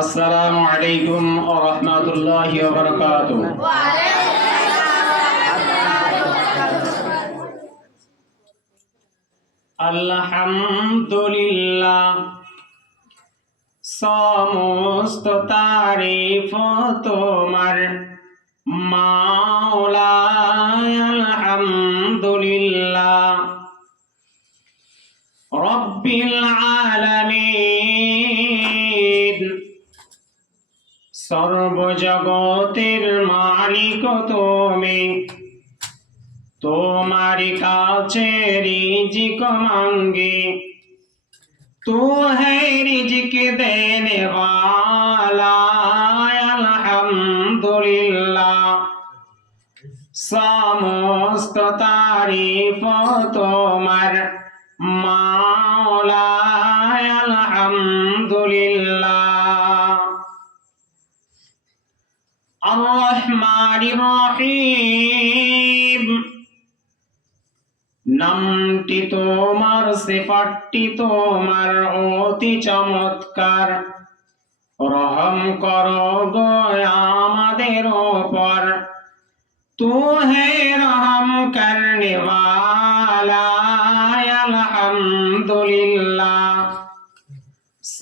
আসসালামু আলাইকুম ওয়া রাহমাতুল্লাহি ওয়া বারাকাতুহু। আলহামদুলিল্লাহ, সমস্ত তারিফ তোমার মাওলা। আলহামদুলিল্লাহ রব্বিল আলামিন, সর্বজগতের মালিক তুমি। তোমারি কাছে রিজিক মাঙ্গে, तू है रिज़्क़ देने वाला। अल्हम्दुलिल्लाह, समस्त तारीफ तुम्हार मौला। अल्हम्दुलिल्लाह আর-রহমানির রহিম, নামটি তোমার, সিফাতটি তোমার অতি চমৎকার। রহম করো গো আমাদের উপর, তু হে রহম করনে ওয়ালা। আলহামদুলিল্লাহ,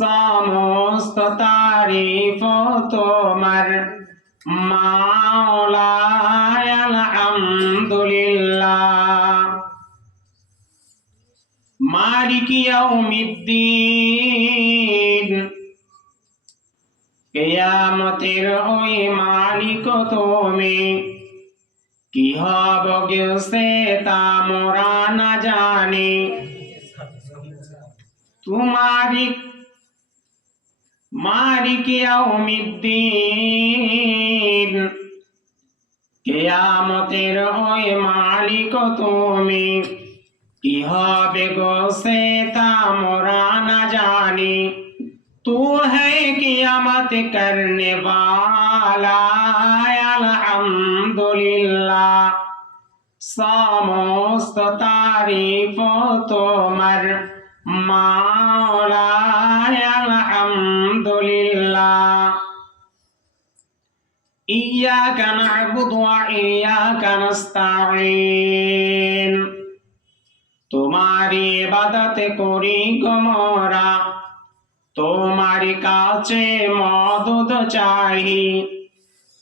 সমস্ত তারিফ তোমার মাওলা। আলহামদুলিল্লাহ মালিক ইয়াউমিদ্দিন, কিয়ামতের ওই মালিক তুমি। কি হবে গেছে তা মোরা না জানি, তোমারি মালিক ইয়াউমিদ্দিন, কিয়ামতের ওই মালিক তুমি। কি হবে গো সে তা মোরা না জানি, তু है कियामत करने वाला। আলহামদুলিল্লাহ, সমস্ত তারিফ তোমার মাওলা। আলহামদুলিল্লাহ ইয়্যাকা না'বুদু ওয়া ইয়্যাকা নাস্তাঈন, তোমারি ইবাদত করি গো মোরা, তোমারি কাছে মদদ চাহি।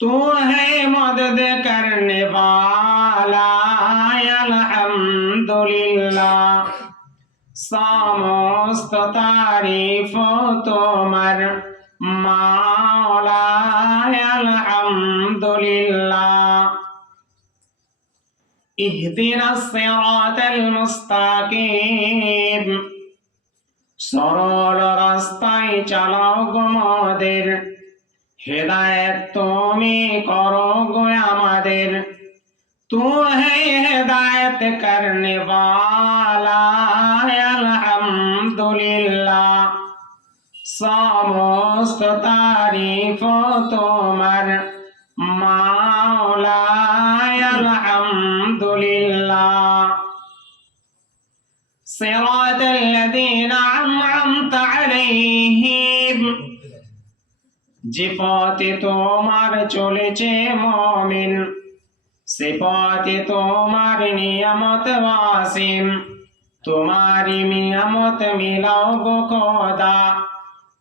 তু হে মদদ করনে ওয়ালা। আলহামদুলিল্লাহ, সমস্ত তারিফ তোমার মাওলা। আলহামদুলিল্লাহ ইহদিনাস সিরাতাল মুস্তাকিম, সরল রাস্তায় চালাও গো মোদের। হেদায়েত তুমি করো গো আমাদের, তু হে হেদায়েত করনে ওয়ালা। আলহামদুলিল্লাহ, সমস্ত তারিফ তোমার মাওলা। আলহামদুলিল্লাহ সিরাতাল লাযীনা আন'আমতা আলাইহিম, যে পথে তোমার চলেছে মুমিন, সে পথে তোমার নিয়ামত ওয়াসিম। তোমারি নিয়ামত মিলাও গো খোদা,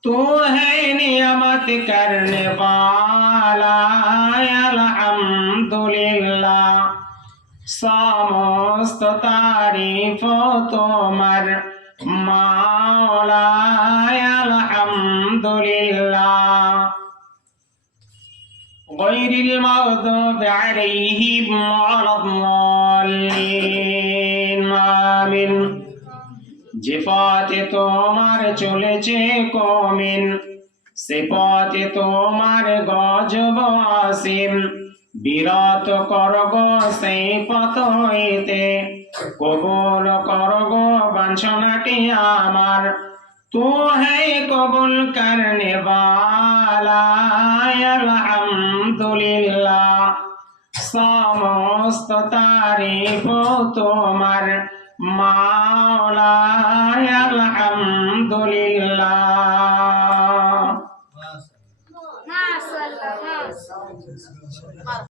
তু है नियामत करने वाला। আলহামদুলিল্লাহ, সমস্ত তারিফ তোমার মাওলা। আলহামদুলিল্লাহ গায়রিল মাগদুবি আলাইহিম ওয়ালাদ-দাল্লিন, আমিন। যে পথে তোমার চলেছে কওমিন, সে পথে তোমার গজব আসিম। বিরত করগ সেই পথ হইতে, কবুল করগ বাঞ্ছনাটি আমার। তু হে কবুল করনে ওয়ালা। আলহামদুলিল্লাহ, সমস্ত তারিফ তোমার মাওলা। আলহামদুলিল্লাহ সাল্লাম